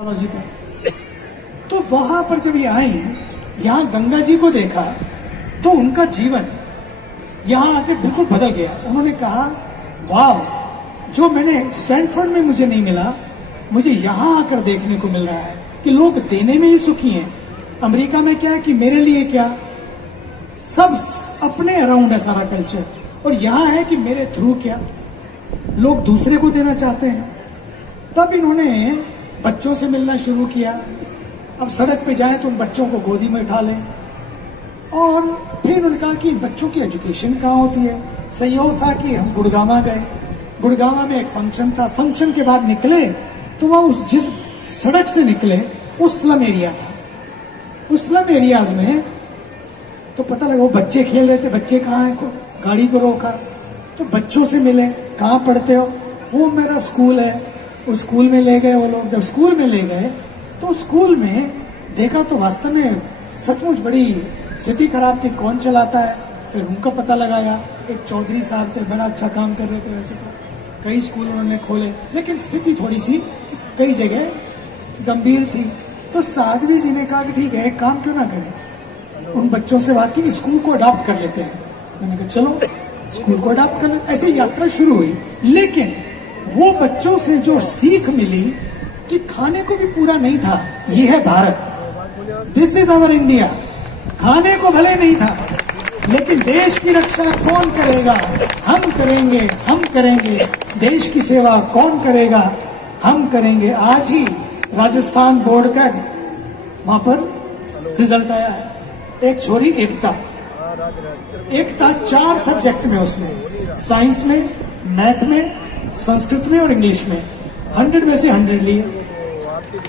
जी का। तो वहां पर जब ये आए, यहाँ गंगा जी को देखा तो उनका जीवन यहाँ आके बिल्कुल बदल गया। उन्होंने कहा वाह, जो मैंने स्टैनफोर्ड में मुझे नहीं मिला, मुझे यहाँ आकर देखने को मिल रहा है कि लोग देने में ही सुखी हैं। अमेरिका में क्या है कि मेरे लिए क्या, सब अपने अराउंड है सारा कल्चर, और यहाँ है कि मेरे थ्रू क्या, लोग दूसरे को देना चाहते हैं। तब इन्होंने बच्चों से मिलना शुरू किया। अब सड़क पे जाएं तो उन बच्चों को गोदी में उठा लें, और फिर उन्होंने कहा कि बच्चों की एजुकेशन कहाँ होती है। संयोग था कि हम गुड़गामा गए, गुड़गामा में एक फंक्शन था। फंक्शन के बाद निकले तो वह उस जिस सड़क से निकले उस स्लम एरिया था। उस स्लम एरियाज में तो पता लगा वो बच्चे खेल रहे थे। बच्चे कहाँ हैं, गाड़ी को रोका तो बच्चों से मिले, कहाँ पढ़ते हो, वो मेरा स्कूल है। उस स्कूल में ले गए वो लोग। जब स्कूल में ले गए तो स्कूल में देखा तो वास्तव में सचमुच बड़ी स्थिति खराब थी। कौन चलाता है, फिर उनका पता लगाया। एक चौधरी साहब थे, बड़ा अच्छा काम कर रहे थे। वैसे तो कई स्कूल उन्होंने खोले, लेकिन स्थिति थोड़ी सी कई जगह गंभीर थी। तो साध्वी जी ने कहा कि ठीक है, एक काम क्यों ना करें, उन बच्चों से बात की, स्कूल को अडॉप्ट कर लेते हैं। मैंने कहा चलो स्कूल को अडॉप्ट कर लेते। ऐसे यात्रा शुरू हुई। लेकिन वो बच्चों से जो सीख मिली कि खाने को भी पूरा नहीं था, ये है Bharat, this is our India. खाने को भले नहीं था, लेकिन देश की रक्षा कौन करेगा, हम करेंगे, हम करेंगे। देश की सेवा कौन करेगा, हम करेंगे। आज ही राजस्थान बोर्ड का वहां पर रिजल्ट आया है। एक छोरी एकता 4 सब्जेक्ट में, उसमें साइंस में, मैथ में, संस्कृत में और इंग्लिश में 100 में से 100 लिए,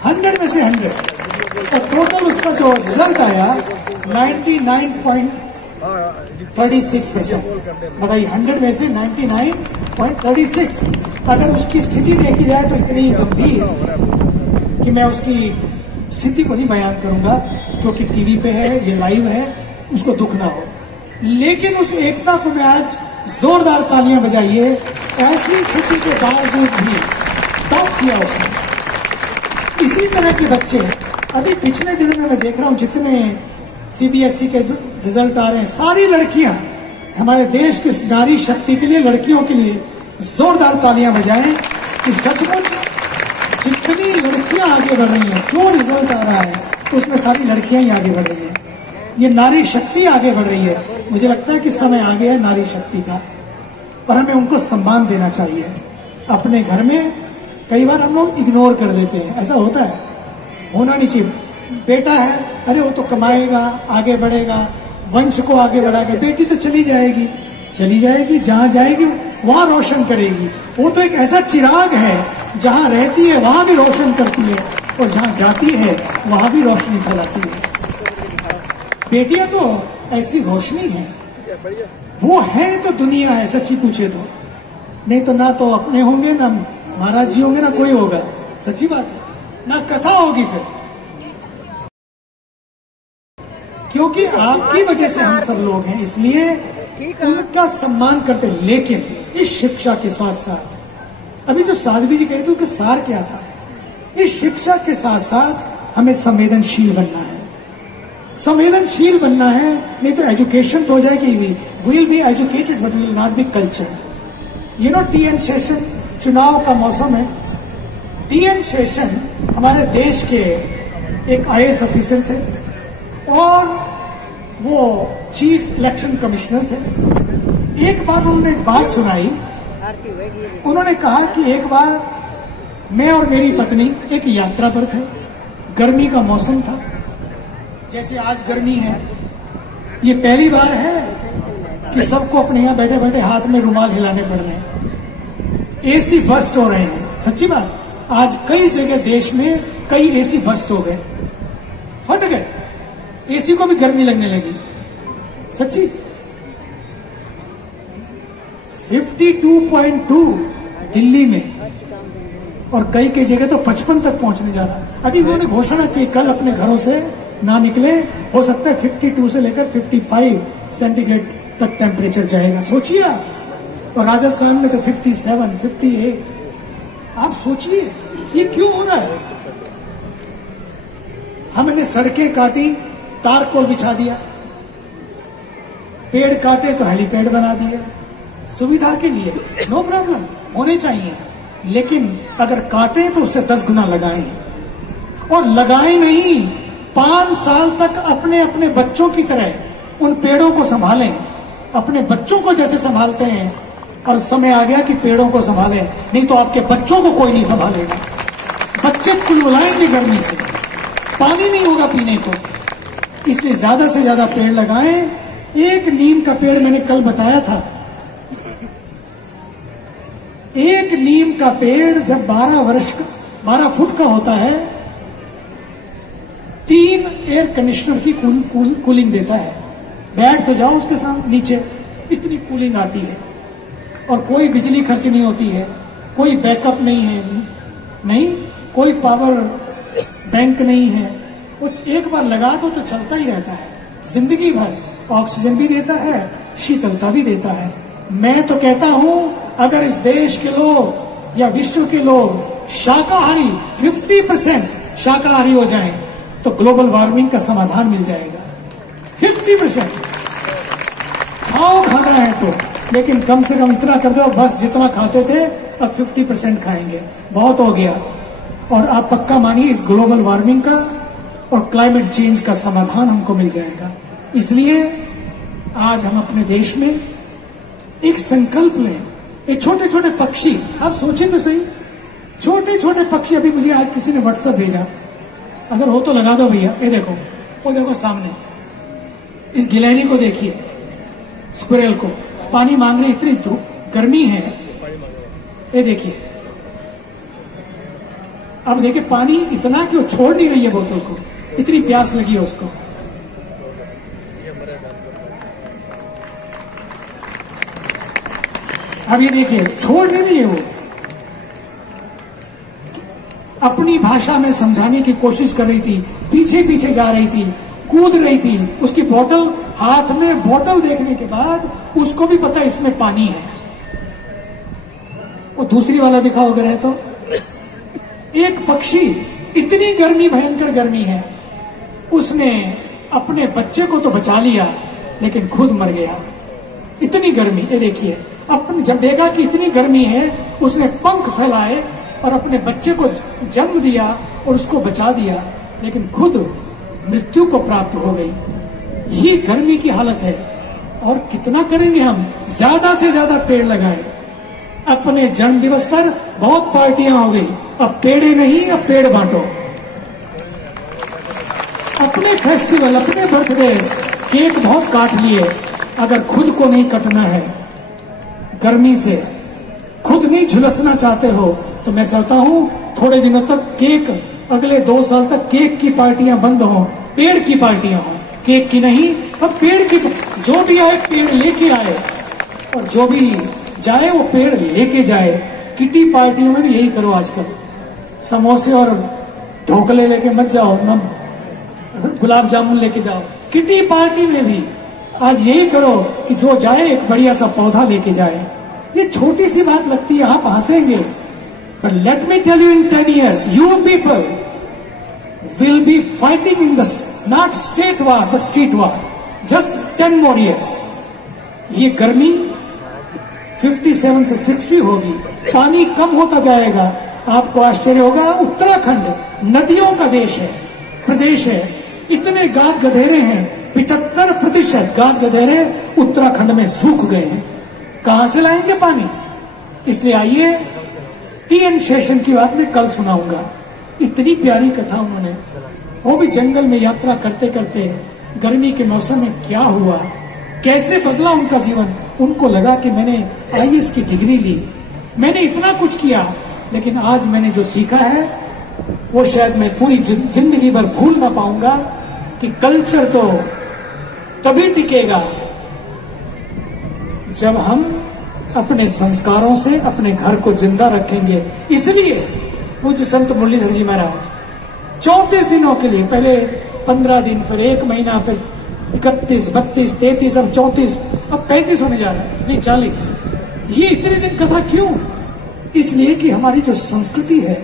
100 में से 100। और टोटल उसका जो रिजल्ट आया 99.36%। बताइए, 100 में से 99.36। अगर उसकी स्थिति देखी जाए तो इतनी गंभीर कि मैं उसकी स्थिति को नहीं बयान करूंगा, क्योंकि टीवी पे है, ये लाइव है, उसको दुख ना हो। लेकिन उस एकता को मैं आज जोरदार तालियां बजाइए, ऐसी स्थिति के बावजूद भी टॉप किया उसने। इसी तरह के बच्चे अभी पिछले दिनों में मैं देख रहा हूं, जितने सीबीएसई के रिजल्ट आ रहे हैं, सारी लड़कियां हमारे देश की नारी शक्ति के लिए, लड़कियों के लिए जोरदार तालियां बजाएं कि सचमुच जितनी लड़कियां आगे बढ़ रही हैं, जो रिजल्ट आ रहा है उसमें सारी लड़कियां ही आगे बढ़ रही हैं। ये नारी शक्ति आगे बढ़ रही है। मुझे लगता है कि समय आ गया है नारी शक्ति का, और हमें उनको सम्मान देना चाहिए। अपने घर में कई बार हम लोग इग्नोर कर देते हैं, ऐसा होता है, होना नहीं चाहिए। बेटा है, अरे वो तो कमाएगा, आगे बढ़ेगा, वंश को आगे बढ़ाएगा। बेटी तो चली जाएगी, जहां जाएगी वहां रोशन करेगी। वो तो एक ऐसा चिराग है, जहां रहती है वहां भी रोशन करती है, और जहां जाती है वहां भी रोशनी फैलाती है। बेटियां तो ऐसी रोशनी है, वो है तो दुनिया है, सच्ची पूछे तो। नहीं तो ना तो अपने होंगे, ना महाराज जी होंगे, ना कोई होगा। सच्ची बात है, ना कथा होगी फिर, क्योंकि आपकी वजह से हम सब लोग हैं, इसलिए उनका सम्मान करते। लेकिन इस शिक्षा के साथ साथ, अभी जो साध्वी जी कह रही थी उनका सार क्या था, इस शिक्षा के साथ साथ हमें संवेदनशील बनना है। संवेदनशील बनना है, नहीं तो एजुकेशन तो हो जाएगी, we will be educated but will not be culture. You know, TN Seshan, चुनाव का मौसम है। टीएन शेषन हमारे देश के एक IAS ऑफिसर थे, और वो चीफ इलेक्शन कमिश्नर थे। एक बार उन्होंने एक बात सुनाई। उन्होंने कहा कि एक बार मैं और मेरी पत्नी एक यात्रा पर थे, गर्मी का मौसम था, जैसे आज गर्मी है। ये पहली बार है कि सबको अपने यहाँ बैठे बैठे हाथ में रुमाल हिलाने पड़ रहे हैं। एसी बस्ट हो रहे हैं, सच्ची बात। आज कई जगह देश में कई एसी बस्ट हो गए, फट गए, एसी को भी गर्मी लगने लगी, सच्ची। 52.2 दिल्ली में, और कई कई जगह तो 55 तक पहुंचने जा रहा। अभी उन्होंने घोषणा की कल अपने घरों से ना निकले, हो सकता है 52 से लेकर 55 सेंटीग्रेड तक टेम्परेचर जाएगा। सोचिए आप, और राजस्थान में तो 57, 58। आप सोचिए ये क्यों हो रहा है। हमने सड़कें काटी, तारकोल बिछा दिया, पेड़ काटे तो हेलीपैड बना दिए, सुविधा के लिए, नो प्रॉब्लम, होने चाहिए। लेकिन अगर काटे तो उससे 10 गुना लगाएं, और लगाएं नहीं, 5 साल तक अपने अपने बच्चों की तरह उन पेड़ों को संभालें, अपने बच्चों को जैसे संभालते हैं। और समय आ गया कि पेड़ों को संभालें, नहीं तो आपके बच्चों को कोई नहीं संभालेगा। बच्चे कुलबुलाएंगे गर्मी से, पानी नहीं होगा पीने को। इसलिए ज्यादा से ज्यादा पेड़ लगाएं। एक नीम का पेड़ मैंने कल बताया था, एक नीम का पेड़ जब 12 फुट का होता है, 3 एयर कंडीशनर की कूलिंग देता है। बैठ तो जाओ उसके सामने नीचे, इतनी कूलिंग आती है, और कोई बिजली खर्च नहीं होती है, कोई बैकअप नहीं है, नहीं कोई पावर बैंक नहीं है। वो एक बार लगा दो तो चलता ही रहता है जिंदगी भर। ऑक्सीजन भी देता है, शीतलता भी देता है। मैं तो कहता हूं, अगर इस देश के लोग या विश्व के लोग शाकाहारी 50% शाकाहारी हो जाएं, तो ग्लोबल वार्मिंग का समाधान मिल जाएगा। 50% खाओ, खाना है तो, लेकिन कम से कम इतना कर दो, बस जितना खाते थे अब 50% खाएंगे, बहुत हो गया। और आप पक्का मानिए, इस ग्लोबल वार्मिंग का और क्लाइमेट चेंज का समाधान हमको मिल जाएगा। इसलिए आज हम अपने देश में एक संकल्प लें। ये छोटे छोटे पक्षी, आप सोचें तो सही, छोटे छोटे पक्षी। अभी मुझे आज किसी ने व्हाट्सएप भेजा, अगर हो तो लगा दो भैया। ये देखो, वो देखो सामने, इस गिलहरी को देखिए, स्क्विरल को पानी मांग रही, इतनी गर्मी है। ये देखिए, अब देखिए पानी इतना कि वो छोड़ नहीं रही है बोतल को, इतनी प्यास लगी है उसको। अब ये देखिए, छोड़ नहीं रही है वो, अपनी भाषा में समझाने की कोशिश कर रही थी, पीछे पीछे जा रही थी, कूद रही थी। उसकी बोतल हाथ में, बोतल देखने के बाद उसको भी पता इसमें पानी है। वो दूसरी वाला दिखाओ अगर है तो, एक पक्षी, इतनी गर्मी, भयंकर गर्मी है, उसने अपने बच्चे को तो बचा लिया लेकिन खुद मर गया। इतनी गर्मी, ये देखिए, अपने जब देखा कि इतनी गर्मी है, उसने पंख फैलाए और अपने बच्चे को जन्म दिया और उसको बचा दिया, लेकिन खुद मृत्यु को प्राप्त हो गई। ये गर्मी की हालत है। और कितना करेंगे हम? ज्यादा से ज्यादा पेड़ लगाएं। अपने जन्म दिवस पर बहुत पार्टियां हो गई, अब पेड़े नहीं, अब पेड़ बांटो। अपने फेस्टिवल, अपने बर्थडे, केक बहुत काट लिए, अगर खुद को नहीं कटना है, गर्मी से खुद नहीं झुलसना चाहते हो, तो मैं चाहता हूं थोड़े दिनों तक केक, अगले 2 साल तक केक की पार्टियां बंद हो, पेड़ की पार्टियां हो, केक की नहीं। अब पेड़ की, जो भी आए पेड़ लेके आए, और जो भी जाए वो पेड़ लेके जाए। किटी पार्टियों में भी यही करो आजकल, समोसे और ढोकले लेके मत जाओ, ना गुलाब जामुन लेके जाओ। किटी पार्टी में भी आज यही करो कि जो जाए एक बढ़िया सा पौधा लेके जाए। ये छोटी सी बात लगती है, आप हंसेंगे, but let me tell you, in 10 years, you people will be fighting in the not state war but street war. Just 10 more years. ये गर्मी 57 से 60 होगी, पानी कम होता जाएगा। आपको आश्चर्य होगा, उत्तराखंड नदियों का देश है, प्रदेश है, इतने गाद गधेरे हैं, 75% गाद गधेरे उत्तराखंड में सूख गए हैं। कहां से लाएंगे पानी? इसलिए आइए, टी.एन. शेषन की बात मैं कल सुनाऊंगा। इतनी प्यारी कथा उन्होंने, वो भी जंगल में यात्रा करते करते गर्मी के मौसम में क्या हुआ, कैसे बदला उनका जीवन। उनको लगा कि मैंने IAS की डिग्री ली, मैंने इतना कुछ किया, लेकिन आज मैंने जो सीखा है वो शायद मैं पूरी जिंदगी भर भूल ना पाऊंगा। कि कल्चर तो तभी टिकेगा जब हम अपने संस्कारों से अपने घर को जिंदा रखेंगे। इसलिए पूज्य संत मुरलीधर जी महाराज 34 दिनों के लिए, पहले 15 दिन, फिर 1 महीना, फिर 31, 32, 33, अब 34, अब 35 होने जा रहा है, नहीं 40। ये इतने दिन कथा क्यों? इसलिए कि हमारी जो संस्कृति है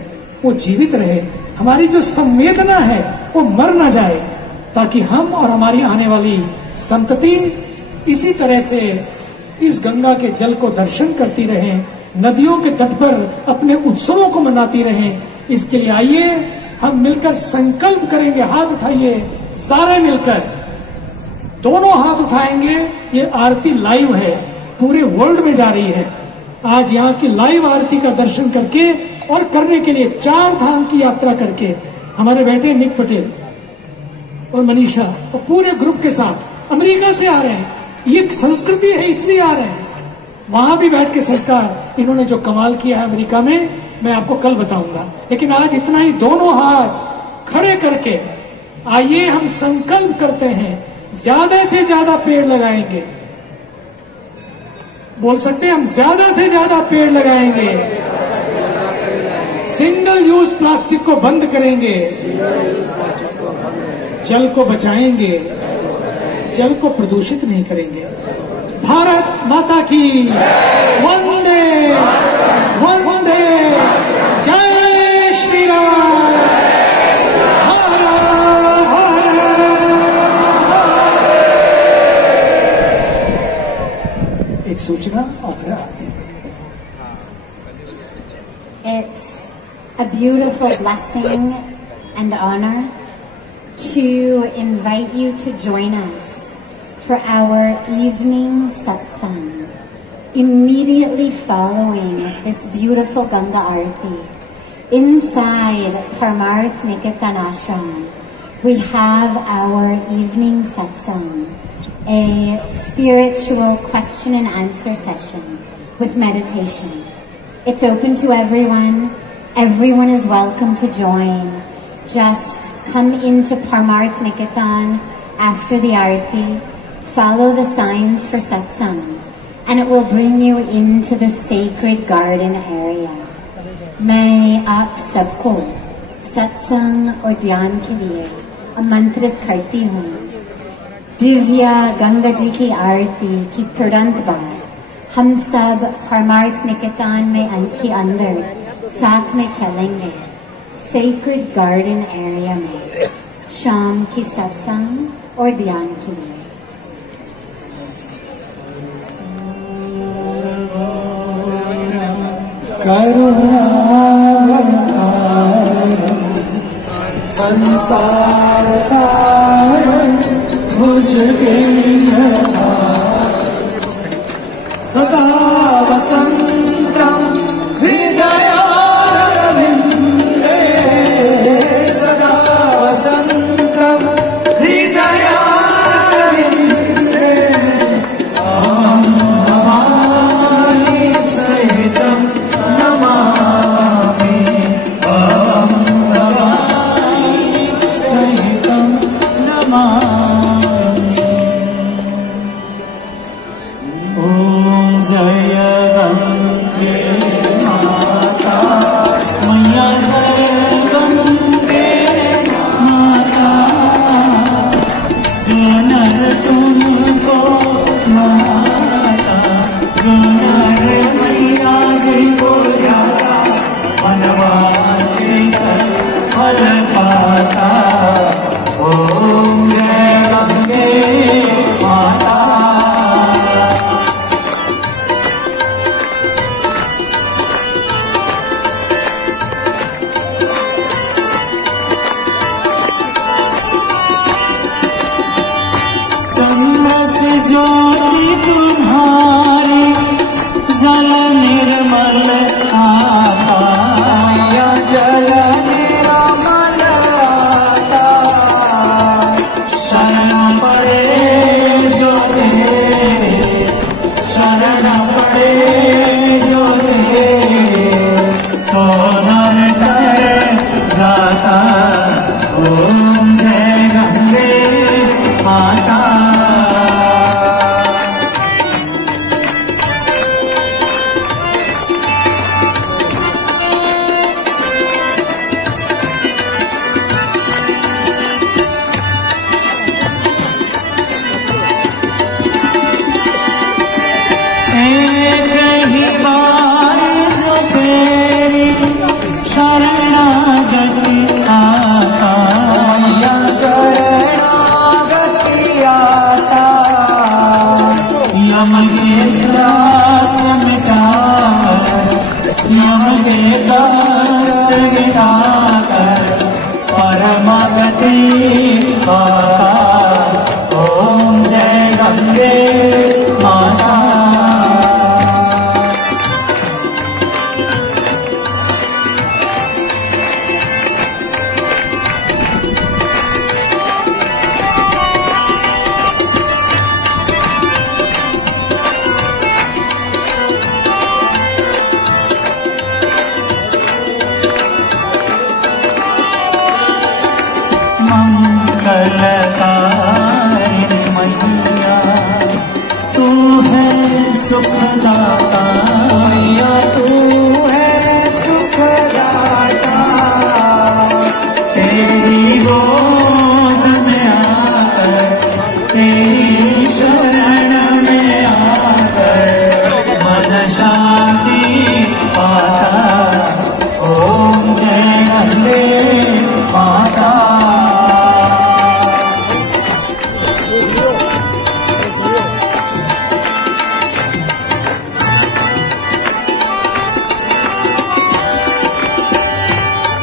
वो जीवित रहे, हमारी जो संवेदना है वो मर ना जाए, ताकि हम और हमारी आने वाली संतति इसी तरह से इस गंगा के जल को दर्शन करती रहें, नदियों के तट पर अपने उत्सवों को मनाती रहें। इसके लिए आइए हम मिलकर संकल्प करेंगे। हाथ उठाइए सारे मिलकर, दोनों हाथ उठाएंगे। ये आरती लाइव है, पूरे वर्ल्ड में जा रही है। आज यहाँ की लाइव आरती का दर्शन करके और करने के लिए 4 धाम की यात्रा करके हमारे बेटे निक पटेल और मनीषा और पूरे ग्रुप के साथ अमेरिका से आ रहे हैं। ये संस्कृति है, इसलिए आ रहे हैं। वहां भी बैठ के सरकार इन्होंने जो कमाल किया है अमेरिका में, मैं आपको कल बताऊंगा। लेकिन आज इतना ही, दोनों हाथ खड़े करके आइए हम संकल्प करते हैं, ज्यादा से ज्यादा पेड़ लगाएंगे। बोल सकते हैं हम, ज्यादा से ज्यादा पेड़ लगाएंगे, सिंगल यूज प्लास्टिक को बंद करेंगे, जल को बचाएंगे, जल को प्रदूषित नहीं करेंगे। भारत माता की वंदे वंदे, जय श्री राम। एक सूचना और फिर आरती। It's a beautiful blessing and honor to invite you to join us for our evening satsang immediately following this beautiful Ganga Aarti. Inside Parmarth Niketan Ashram, we have our evening satsang, a spiritual question and answer session with meditation. It's open to everyone. Everyone is welcome to join. Just come into Parmarth Niketan after the Aarti, follow the signs for satsang, and it will bring you into the sacred garden area. मैं आप सबको सत्संग और ध्यान के लिए आमंत्रित करती हूँ। दिव्या गंगा जी की आरती की तुरंत बाद हम सब परमार्थ निकेतन में के अंदर साथ में चलेंगे सेक्रेड गार्डन एरिया में शाम की सत्संग और ध्यान के लिए। संसार सारं भुजगेन्द्रनाथ सदा वसन्तं हृदयारविन्दे सदा वसन्तं हृदयारविन्दे अहं भवानी सहितं नमामि अहं भवानी सहितं नमामि। ओम जय गंगे माता मैया जय गंगे माता जनर तुमको माता जनर मैया जी को जाता वनवांचित फल पाता। ओम जय गंगे माता। से ज्योति तुम्हारी जल निर्मल आता जल निर्मल आता शरण पड़े जो तेरे शरण पड़े जो तेरे सोनर तर जाता। ओम जय गंगे माता। शरणागति माता, ओम जय गंगे माता। मंगलकारी मैया तू है सुखदाता, मैया तू है सुखदाता। तेरी गोद में आकर, तेरी शरण में आकर मन शांति पाता। ओम जय गंगे माता।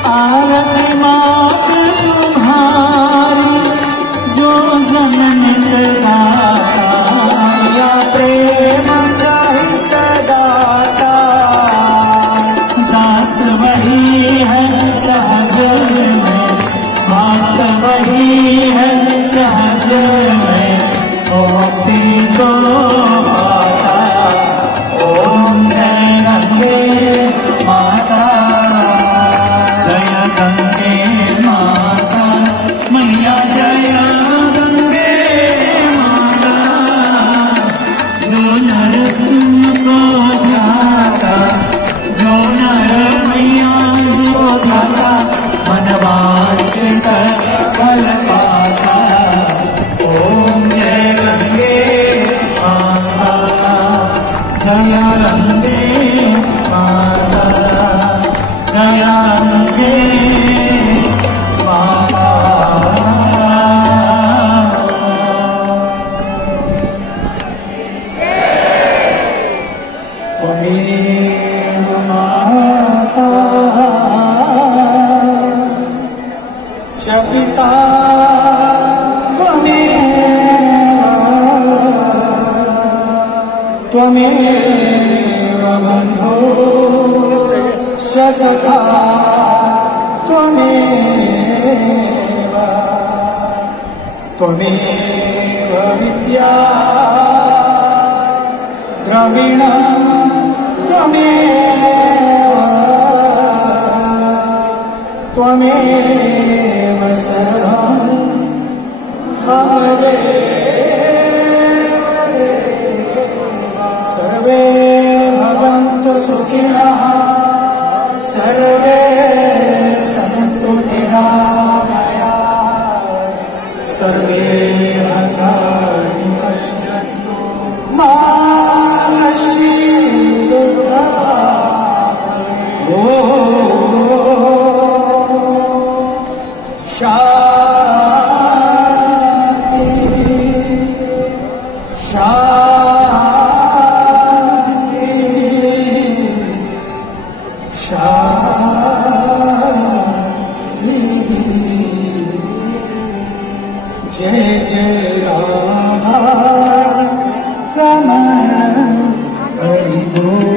आरती मात तुम्हारी जो जनन दाता, या प्रेम सहित दाता। दास वही है सहज में, भक्त वही है सहज में, मुक्ति को पाता। ओम जय गंगे माता, जय गंगे माता, मैया जय गंगे माता। जो नर तुमको ध्याता, जो नर मैया जो ध्याता, मन वांछित फल पाता। ओम जय गंगे माता, जय गंगे माता, जय गंगे माता। त्वमेव माता च पिता त्वमेव, त्वमेव बन्धो च सखा त्वमेव, त्वमेव विद्या द्रविणं त्वमेव, त्वमेव सर्वं मम देव देव। सर्वे भवन्तु सुखिनः, सर्वे सन्तु निरामयाः, सर्वे भद्राणि पश्यन्तु मा कश्चित् दुःखभाग्। शान्ति शान्ति शान्ति। जय जय राधा रमण हरि बोल।